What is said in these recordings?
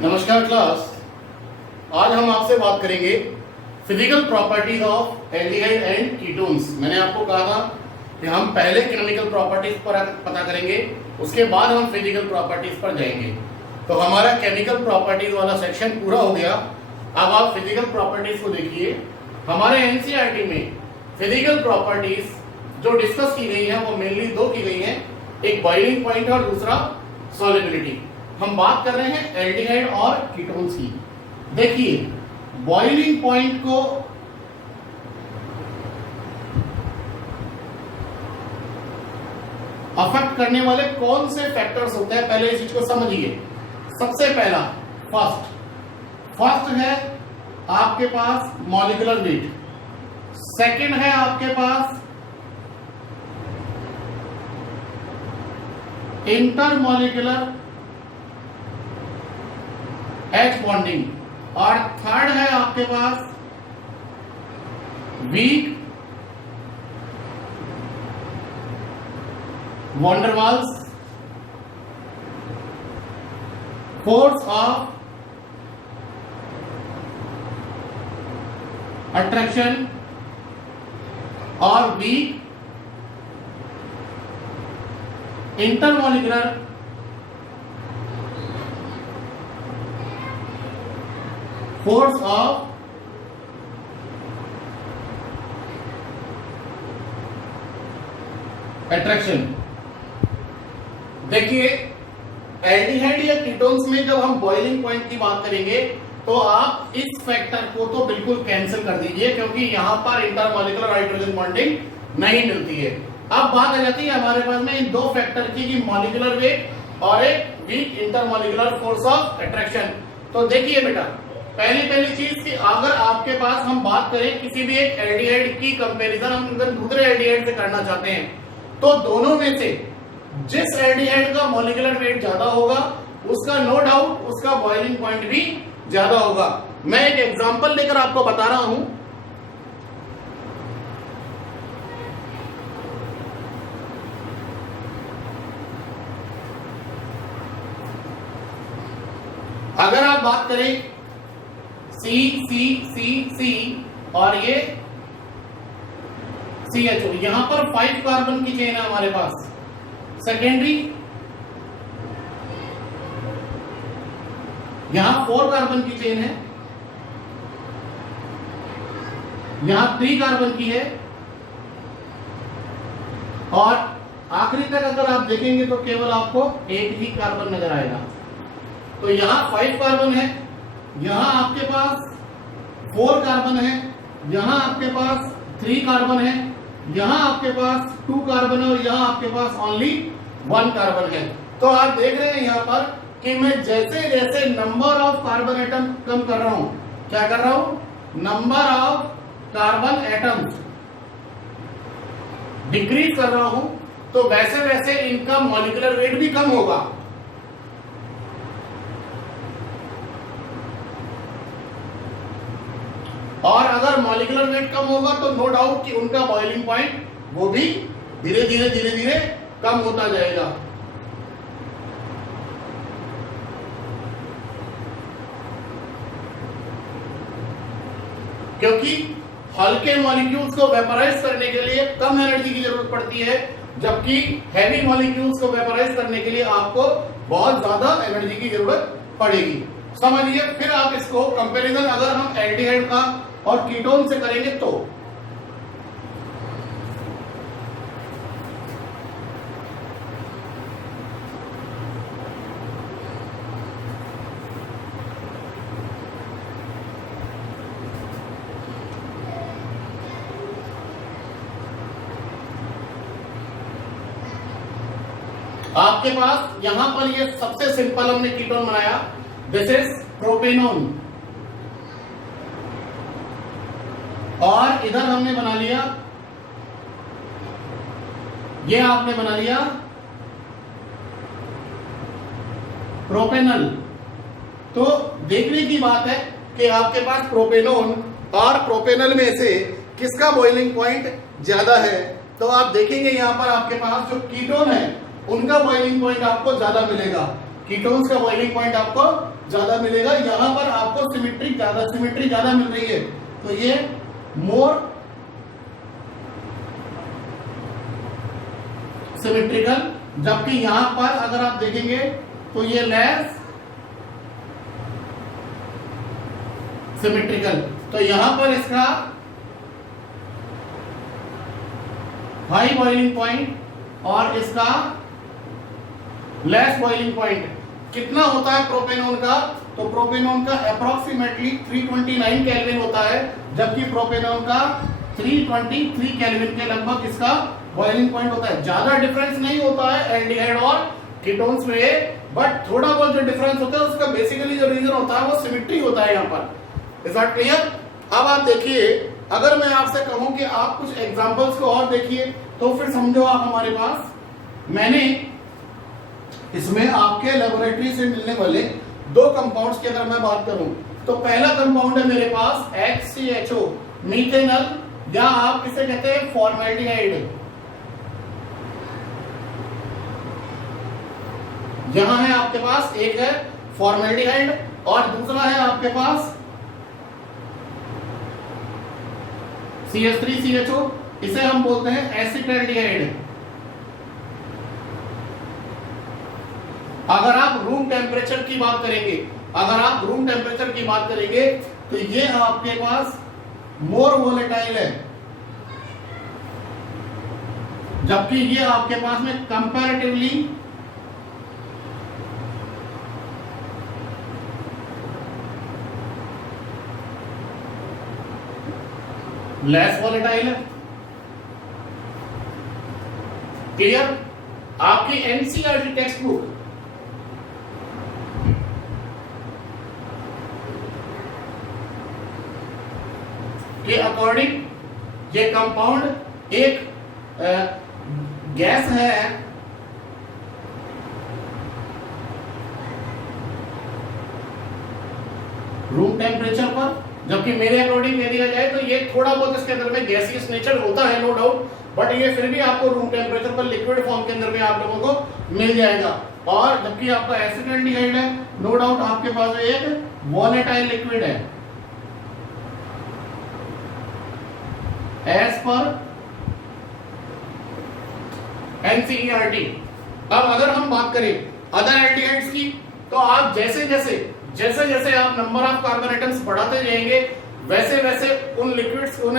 नमस्कार क्लास। आज हम आपसे बात करेंगे physical properties of aldehyde and ketones. मैंने आपको कहा था कि हम पहले केमिकल प्रॉपर्टीज पर पता करेंगे, उसके बाद हम फिजिकल प्रॉपर्टीज पर जाएंगे। तो हमारा केमिकल प्रॉपर्टीज वाला सेक्शन पूरा हो गया। अब आप फिजिकल प्रॉपर्टीज को देखिए। हमारे एनसीईआरटी में फिजिकल प्रॉपर्टीज जो डिस्कस की गई है वो मेनली दो की गई है, एक बॉइलिंग पॉइंट और दूसरा सॉल्युबिलिटी। हम बात कर रहे हैं एल्डिहाइड और कीटोन्स की। देखिए, बॉइलिंग पॉइंट को अफेक्ट करने वाले कौन से फैक्टर्स होते हैं, पहले इस चीज को समझिए। सबसे पहला फर्स्ट है आपके पास मॉलिक्यूलर वेट, सेकंड है आपके पास इंटरमॉलिक्यूलर H बॉन्डिंग, और थर्ड है आपके पास weak van der Waals force of attraction और weak intermolecular force of attraction. देखिए, एल्डिहाइड या कीटोन्स में जब हम बॉइलिंग पॉइंट की बात करेंगे तो आप इस फैक्टर को तो बिल्कुल कैंसिल कर दीजिए, क्योंकि यहां पर इंटरमॉलिक्यूलर हाइड्रोजन बॉन्डिंग नहीं मिलती है। अब बात आ जाती है हमारे पास में इन दो फैक्टर की, कि मॉलिक्यूलर वेट और एक weak intermolecular force of attraction. तो देखिए बेटा, पहली चीज कि अगर आपके पास हम बात करें किसी भी एक एल्डिहाइड की कंपैरिजन हम अगर दूसरे एल्डिहाइड से करना चाहते हैं, तो दोनों में से जिस एल्डिहाइड का मॉलिक्यूलर वेट ज्यादा होगा उसका नो डाउट उसका बॉइलिंग पॉइंट भी ज्यादा होगा। मैं एक एग्जांपल लेकर आपको बता रहा हूं। अगर आप बात करें सी सी सी सी और ये CHO, यहां पर 5 कार्बन की चेन है हमारे पास। सेकेंडरी यहां 4 कार्बन की चेन है, यहां 3 कार्बन की है, और आखिरी तक अगर आप देखेंगे तो केवल आपको एक ही कार्बन नजर आएगा। तो यहां 5 कार्बन है, यहां आपके पास 4 कार्बन है, यहां आपके पास 3 कार्बन है, यहां आपके पास 2 कार्बन है, और यहां आपके पास ओनली 1 कार्बन है। तो आप देख रहे हैं यहां पर कि मैं जैसे जैसे नंबर ऑफ कार्बन एटम कम कर रहा हूं, क्या कर रहा हूं, number of carbon atoms decrease कर रहा हूं, तो वैसे वैसे इनका मॉलिक्यूलर वेट भी कम होगा। और अगर मॉलिक्यूलर वेट कम होगा तो नो डाउट कि उनका बॉइलिंग पॉइंट वो भी धीरे धीरे कम होता जाएगा। क्योंकि हल्के मॉलिक्यूल्स को वेपराइज करने के लिए कम एनर्जी की जरूरत पड़ती है, जबकि हैवी मॉलिक्यूल्स को वेपराइज करने के लिए आपको बहुत ज्यादा एनर्जी की जरूरत पड़ेगी। समझिए, फिर आप इसको कंपैरिजन अगर हम एल्डिहाइड का और कीटोन से करेंगे तो आपके पास यहां पर ये सबसे सिंपल हमने कीटोन बनाया, दिस इज प्रोपेनोन, और इधर हमने बना लिया, ये आपने बना लिया प्रोपेनल। तो देखने की बात है कि आपके पास प्रोपेनोन और प्रोपेनल में से किसका बॉइलिंग पॉइंट ज्यादा है। तो आप देखेंगे यहां पर आपके पास जो कीटोन है उनका बॉइलिंग पॉइंट आपको ज्यादा मिलेगा, कीटोन्स का बॉइलिंग पॉइंट आपको ज्यादा मिलेगा, यहां पर आपको सिमेट्री ज्यादा मिल रही है, तो ये मोर सिमेट्रिकल, जबकि यहां पर अगर आप देखेंगे तो ये लेस सिमेट्रिकल। तो यहां पर इसका हाई बॉइलिंग पॉइंट और इसका लेस बॉइलिंग पॉइंट कितना होता है प्रोपेनॉन का, तो प्रोपेनॉन का अप्रोक्सीमेटली 329 केल्विन होता है, जबकि प्रोपेनॉन का 323 केल्विन के लगभग इसका बॉइलिंग पॉइंट होता है। ज्यादा डिफरेंस नहीं होता है एल्डिहाइड और कीटोन्स में, बट थोड़ा बहुत जो डिफरेंस होता है उसका बेसिकली जो रीजन होता है वो सिमेट्री होता है यहाँ पर। Is that clear? अब आप देखिए, अगर मैं आपसे कहूं कि आप कुछ एग्जांपल्स को और देखिए तो फिर समझो आप हमारे पास, मैंने इसमें आपके लेबोरेटरी से मिलने वाले दो कंपाउंड्स की अगर मैं बात करूं तो पहला कंपाउंड है मेरे पास HCHO मीथेनॉल, या आप किसे कहते हैं फॉर्मेल्डिहाइड। यहां है आपके पास, एक है फॉर्मेल्डिहाइड और दूसरा है आपके पास CH3CHO, इसे हम बोलते हैं एसिटाल्डिहाइड। अगर आप रूम टेम्परेचर की बात करेंगे, तो ये आपके पास मोर वोलेटाइल है, जबकि ये आपके पास में कंपैरेटिवली लेस वोलेटाइल है। क्लियर? आपकी एनसीईआरटी टेक्स्ट बुक के अकॉर्डिंग ये कंपाउंड एक गैस है रूम टेम्परेचर पर, जबकि मेरे अकॉर्डिंग कह दिया जाए तो ये थोड़ा बहुत इसके अंदर में गैसियस नेचर होता है, नो डाउट, बट ये फिर भी आपको रूम टेम्परेचर पर लिक्विड फॉर्म के अंदर में आप लोगों को मिल जाएगा। और जबकि आपका एसिटाल्डिहाइड है, नो डाउट आपके पास एक वोलेटाइल लिक्विड है एज पर एनसीईआरटी। अब अगर हम बात करें अदर एल्डिहाइड्स की, तो आप जैसे जैसे आप नंबर ऑफ कार्बन एटम्स बढ़ाते जाएंगे, वैसे वैसे उन लिक्विड्स, उन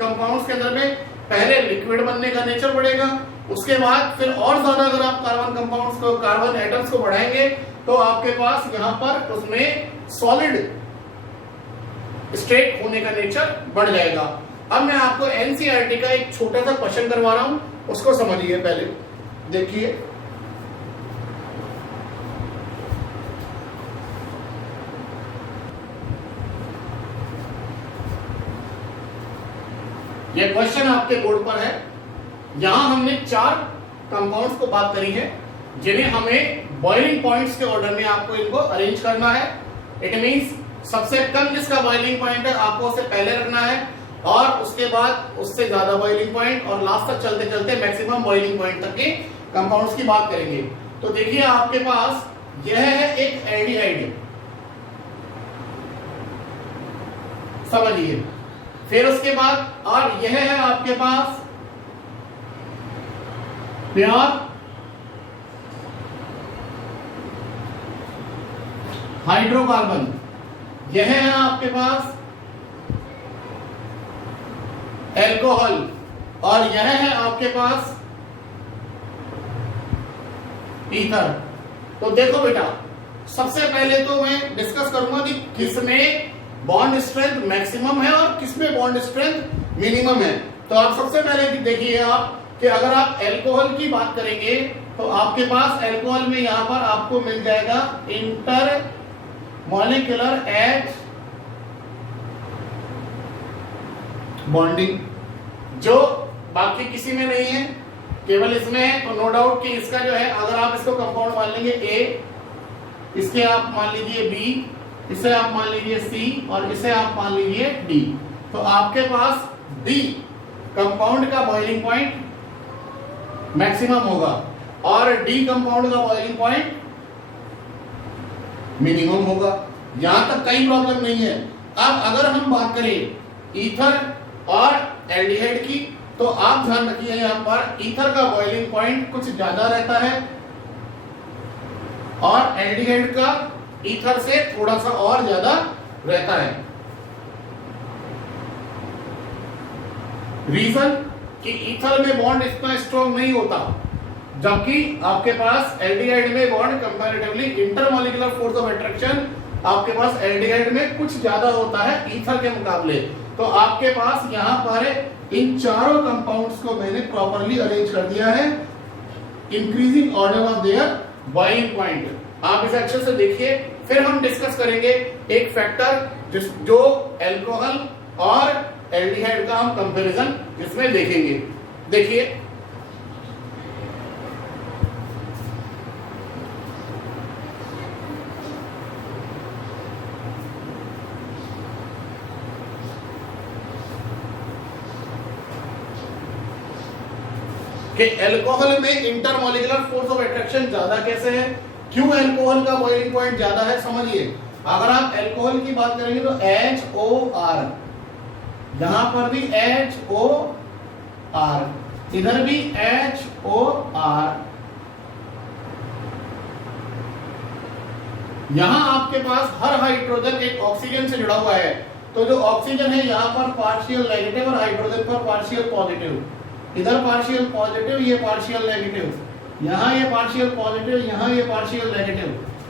कंपाउंड्स के अंदर में पहले लिक्विड बनने का नेचर बढ़ेगा, उसके बाद फिर और ज्यादा अगर आप कार्बन एटम्स को बढ़ाएंगे तो आपके पास यहां पर उसमें सॉलिड स्टेट होने का नेचर बढ़ जाएगा। अब मैं आपको एनसीईआरटी का एक छोटा सा क्वेश्चन करवा रहा हूं, उसको समझिए। पहले देखिए, ये क्वेश्चन आपके बोर्ड पर है। यहां हमने 4 कंपाउंड्स को बात करी है, जिन्हें हमें बॉइलिंग पॉइंट्स के ऑर्डर में आपको इनको अरेंज करना है। इट मींस सबसे कम जिसका बॉइलिंग पॉइंट है आपको उसे पहले रखना है, और उसके बाद उससे ज्यादा बॉइलिंग पॉइंट, और लास्ट तक चलते चलते मैक्सिमम बॉइलिंग पॉइंट तक के कंपाउंड्स की बात करेंगे। तो देखिए, आपके पास यह है एक एल्डिहाइड, समझिए। फिर उसके बाद, और यह है आपके पास प्योर हाइड्रोकार्बन, यह है आपके पास एल्कोहल, और यह है आपके पास ईथर। तो देखो बेटा, सबसे पहले तो मैं डिस्कस करूंगा कि किसमें बॉन्ड स्ट्रेंथ मैक्सिमम है और किसमें बॉन्ड स्ट्रेंथ मिनिमम है। तो आप सबसे पहले देखिए आप कि अगर आप एल्कोहल की बात करेंगे तो आपके पास एल्कोहल में यहां पर आपको मिल जाएगा इंटर मॉलिक्यूलर H बॉन्डिंग, जो बाकी किसी में नहीं है, केवल इसमें है। तो नो डाउट कि इसका जो है, अगर आप इसको कंपाउंड मान लेंगे A, इसके आप मान लीजिए B, इसे आप मान लीजिए C, और इसे आप मान लीजिए D, तो आपके पास D कंपाउंड का बॉइलिंग पॉइंट मैक्सिमम होगा, और D कंपाउंड का बॉइलिंग पॉइंट मिनिमम होगा। यहां तक कई प्रॉब्लम नहीं है। अब अगर हम बात करें ईथर और एल्डिहाइड की, तो आप ध्यान रखिए यहां पर ईथर का बॉइलिंग पॉइंट कुछ ज्यादा रहता है और एल्डिहाइड का ईथर से थोड़ा सा और ज्यादा रहता है। रीजन कि ईथर में बॉन्ड इतना स्ट्रॉन्ग नहीं होता, जबकि आपके पास एल्डिहाइड में bond comparatively intermolecular force of attraction आपके पास एल्डिहाइड में कुछ ज्यादा होता है ईथर के मुकाबले। तो आपके पास यहां पर इन चारों कंपाउंड्स को मैंने प्रॉपर्ली अरेंज कर दिया है increasing order of their boiling point. आप इसे अच्छे से देखिए, फिर हम डिस्कस करेंगे एक फैक्टर जो एल्कोहल और एल्डिहाइड का हम कंपैरिजन जिसमें देखेंगे। देखिए कि एल्कोहल में इंटरमॉलिक्यूलर फोर्स ऑफ अट्रैक्शन ज्यादा कैसे है, क्यों एल्कोहल का बॉइलिंग पॉइंट ज्यादा है, समझिए। अगर आप एल्कोहल की बात करेंगे तो HOR, यहां पर भी HOR, इधर भी HOR, यहां आपके पास हर हाइड्रोजन एक ऑक्सीजन से जुड़ा हुआ है, तो जो ऑक्सीजन है यहां पर पार्शियल नेगेटिव और हाइड्रोजन पर पार्शियल पॉजिटिव, इधर पार्शियल पॉजिटिव, ये पार्शियल नेगेटिव, यहां ये पार्शियल पॉजिटिव, यहां ये partial negative,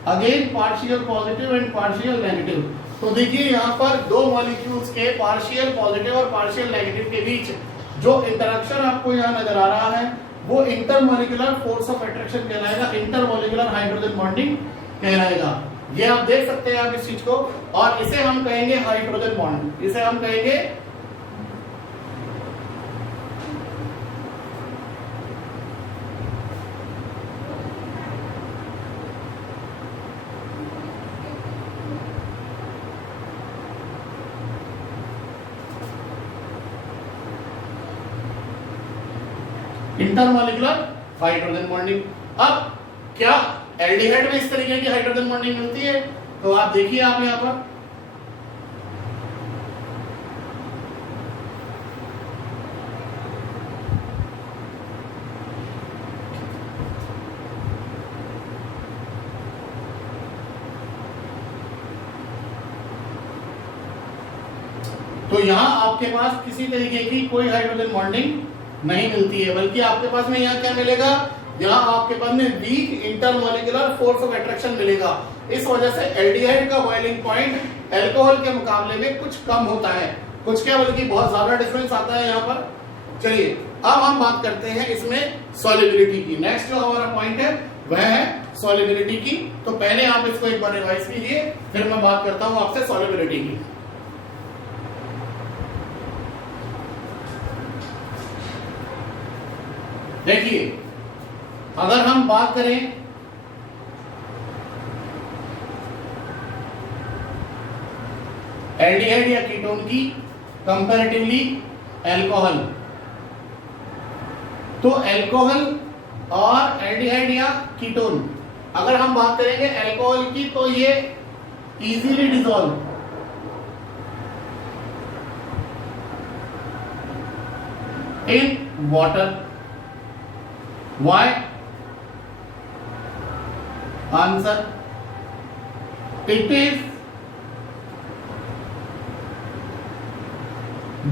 again partial positive and partial negative. तो देखिए यहां पर दो मॉलिक्यूल्स के पार्शियल पॉजिटिव और पार्शियल नेगेटिव के बीच जो इंटरेक्शन आपको यहां नजर आ रहा है वो इंटरमॉलिक्यूलर फोर्स ऑफ अट्रैक्शन कहलाएगा, इंटरमॉलिक्यूलर हाइड्रोजन बॉन्डिंग कहलाएगा। ये आप देख सकते हैं आप इस चीज को, और इसे हम कहेंगे हाइड्रोजन बॉन्ड, इसे हम कहेंगे इंटरमॉलिक्यूलर हाइड्रोजन बॉन्डिंग। अब क्या एल्डिहाइड में इस तरीके की हाइड्रोजन बॉन्डिंग मिलती है? तो आप देखिए आप यहां पर तो यहां आपके पास किसी तरीके की कोई हाइड्रोजन बॉन्डिंग नहीं मिलती है, बल्कि आपके पास में यहाँ क्या मिलेगा, यहाँ आपके पास में weak intermolecular force of attraction मिलेगा। इस वजह से एल्डिहाइड का बॉइलिंग पॉइंट अल्कोहल के मुकाबले में कुछ कम होता है, कुछ क्या बल्कि बहुत ज्यादा डिफरेंस आता है यहाँ पर। चलिए अब हम बात करते हैं इसमें सॉल्युबिलिटी की। नेक्स्ट जो हमारा पॉइंट है वह है सॉल्युबिलिटी की। तो पहले आप इसको एक बार रिवाइज कीजिए, फिर मैं बात करता हूं आपसे सॉल्युबिलिटी की। देखिए अगर हम बात करें एल्डिहाइड या कीटोन की कंपैरेटिवली अल्कोहल, तो अल्कोहल और एल्डिहाइड या कीटोन अगर हम बात करेंगे अल्कोहल की तो ये easily dissolve, in water. Why? Answer: it is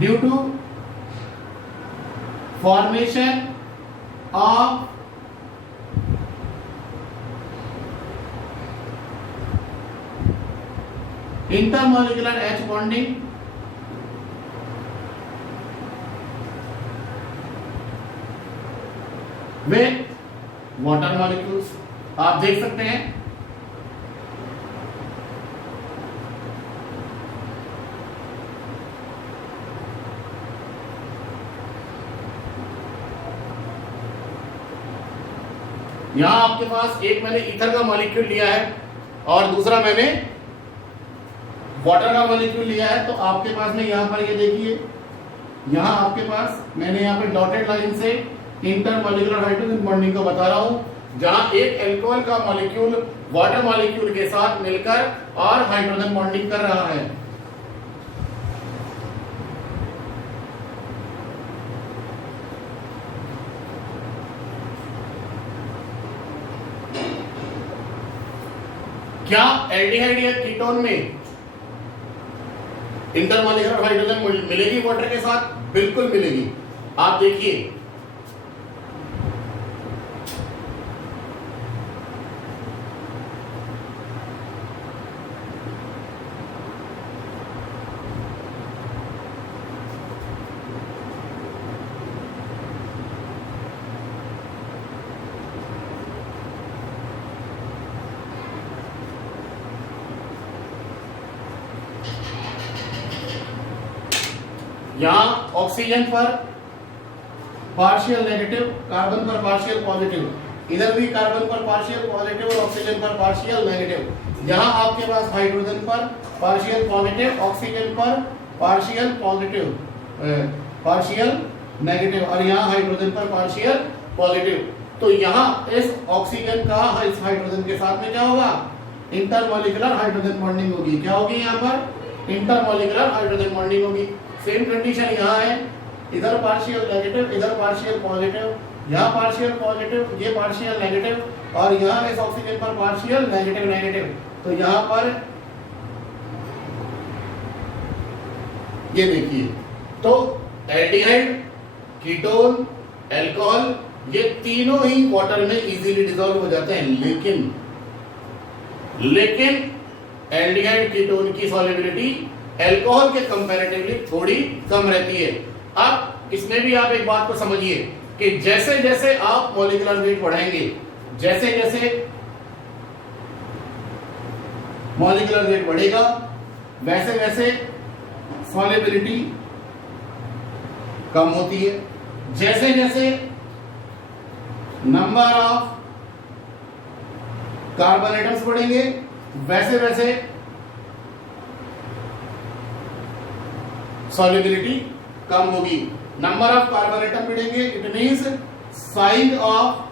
due to formation of intermolecular H bonding with water molecules। आप देख सकते हैं यहां आपके पास एक मैंने ईथर का मॉलिक्यूल लिया है और दूसरा मैंने वाटर का मॉलिक्यूल लिया है। तो आपके पास में यहां पर ये देखिए, यहां आपके पास मैंने यहां पे डॉटेड लाइन से इंटरमॉलिक्यूलर हाइड्रोजन बॉन्डिंग को बता रहा हूं। जहां एक एल्कोहल का मॉलिक्यूल वाटर मॉलिक्यूल के साथ मिलकर और हाइड्रोजन बॉन्डिंग कर रहा है। क्या एल्डिहाइड या कीटोन में इंटरमॉलिक्यूलर हाइड्रोजन मिलेगी वाटर के साथ? बिल्कुल मिलेगी। आप देखिए यहां ऑक्सीजन पर पार्शियल नेगेटिव, कार्बन पर पार्शियल पॉजिटिव, इधर भी कार्बन पर पार्शियल पॉजिटिव और ऑक्सीजन पर पार्शियल नेगेटिव। यहां आपके पास हाइड्रोजन पर पार्शियल पॉजिटिव, ऑक्सीजन पर पार्शियल पॉजिटिव, पार्शियल नेगेटिव, और यहां हाइड्रोजन पर पार्शियल पॉजिटिव। तो यहां इस ऑक्सीजन का इस हाइड्रोजन के साथ में क्या होगा? इंटरमॉलिक्यूलर हाइड्रोजन बॉन्डिंग होगी। क्या होगी? यहां पर इंटरमॉलिक्यूलर हाइड्रोजन बॉन्डिंग होगी। सेम कंडीशन यहाँ है, इधर पार्शियल नेगेटिव, इधर पार्शियल पॉजिटिव, यहाँ पार्शियल पॉजिटिव, ये पार्शियल नेगेटिव, और यहाँ इस ऑक्सीजन पर पार्शियल नेगेटिव नेगेटिव। तो यहाँ पर ये देखिए, तो एल्डिहाइड, कीटोन, अल्कोहल, ये तीनों ही वाटर में इजीली डिसॉल्व हो जाते हैं, लेकिन एल्डिहाइड कीटोन की सॉल्युबिलिटी अल्कोहल के कंपैरेटिवली थोड़ी कम रहती है। अब इसमें भी आप एक बात को समझिए कि जैसे जैसे आप मॉलिक्यूलर वेट बढ़ाएंगे, जैसे जैसे मॉलिक्यूलर वेट बढ़ेगा, वैसे वैसे सॉल्युबिलिटी कम होती है। जैसे जैसे नंबर ऑफ कार्बन एटम्स बढ़ेंगे, वैसे वैसे सॉल्युबिलिटी कम होगी। नंबर ऑफ कार्बन एटम बढ़ेंगे, it means size of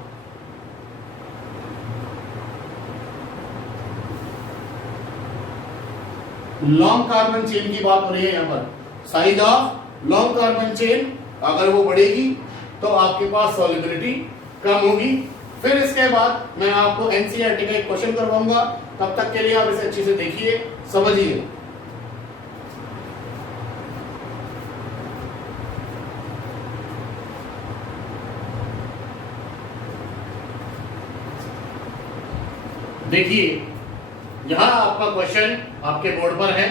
long carbon chain की बात हो रही है। यहां पर size of long carbon chain अगर वो बढ़ेगी तो आपके पास सॉल्युबिलिटी कम होगी। फिर इसके बाद मैं आपको एनसीईआरटी का एक क्वेश्चन करवाऊंगा, तब तक के लिए आप इसे अच्छे से देखिए, समझिए। देखिए यहां आपका क्वेश्चन आपके बोर्ड पर है,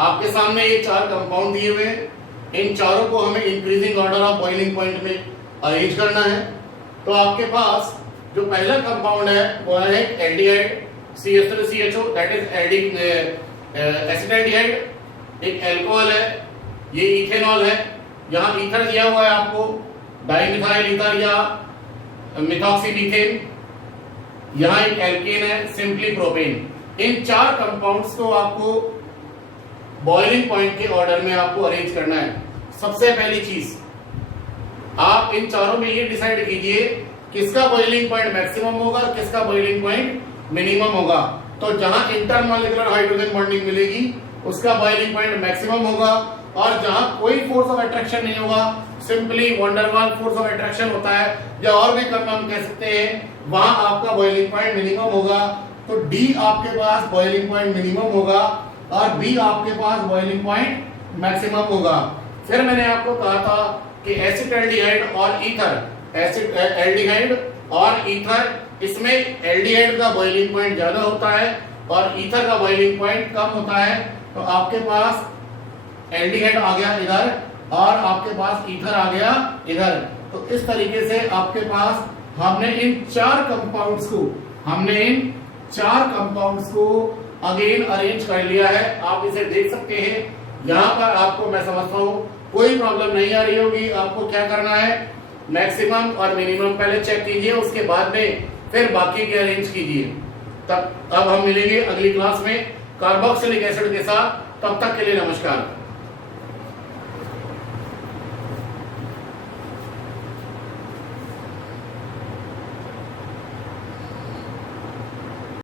आपके सामने ये चार कंपाउंड दिए हुए हैं, इन चारों को हमें increasing order of boiling point में अरेंज करना है। तो आपके पास जो पहला कंपाउंड है वो है aldehyde CH3CHO, that is acetaldehyde. एक अल्कोहल है, ये इथेनॉल है, यहाँ ईथर दिया हुआ है आपको, डाइमिथाइल ईथर या मिथॉक्सीमीथेन। यहाँ एक एल्केन है, सिंपली प्रोपेन। इन चार कंपाउंड्स को आपको बॉइलिंग पॉइंट के ऑर्डर में आपको अरेंज करना है। सबसे पहली चीज आप इन चारों में ये डिसाइड कीजिए किसका बॉइलिंग पॉइंट मैक्सिमम होगा, किसका बॉइलिंग पॉइंट मिनिमम होगा। तो जहां इंटरमॉलिक्यूलर हाइड्रोजन बॉन्डिंग मिलेगी उसका बॉइलिंग पॉइंट मैक्सिमम होगा, और जहां कोई फोर्स ऑफ अट्रैक्शन नहीं होगा, simply van der Waals force of attraction होता है या और भी कम हम कह सकते हैं, वहां आपका बॉइलिंग पॉइंट मिनिमम होगा। तो डी आपके पास बॉइलिंग पॉइंट मिनिमम होगा और बी आपके पास बॉइलिंग पॉइंट मैक्सिमम होगा। फिर मैंने आपको कहा था कि एसिटाल्डिहाइड और ईथर, एल्डिहाइड और ईथर, इसमें एल्डिहाइड का बॉइलिंग पॉइंट ज्यादा होता है और ईथर का बॉइलिंग पॉइंट कम होता है। तो आपके पास एल्डिहाइड आ गया इधर और आपके पास ईथर आ गया इधर। तो इस तरीके से आपके पास हमने इन चार कंपाउंड्स को अगेन अरेंज कर लिया है। आप इसे देख सकते हैं। यहाँ पर आपको मैं समझता हूँ कोई प्रॉब्लम नहीं आ रही होगी। आपको क्या करना है, मैक्सिमम और मिनिमम पहले चेक कीजिए, उसके बाद में फिर बाकी के अरेंज कीजिए। तब अब हम मिलेंगे अगली क्लास में कार्बोक्सिलिक एसिड के साथ। तब तक के लिए नमस्कार।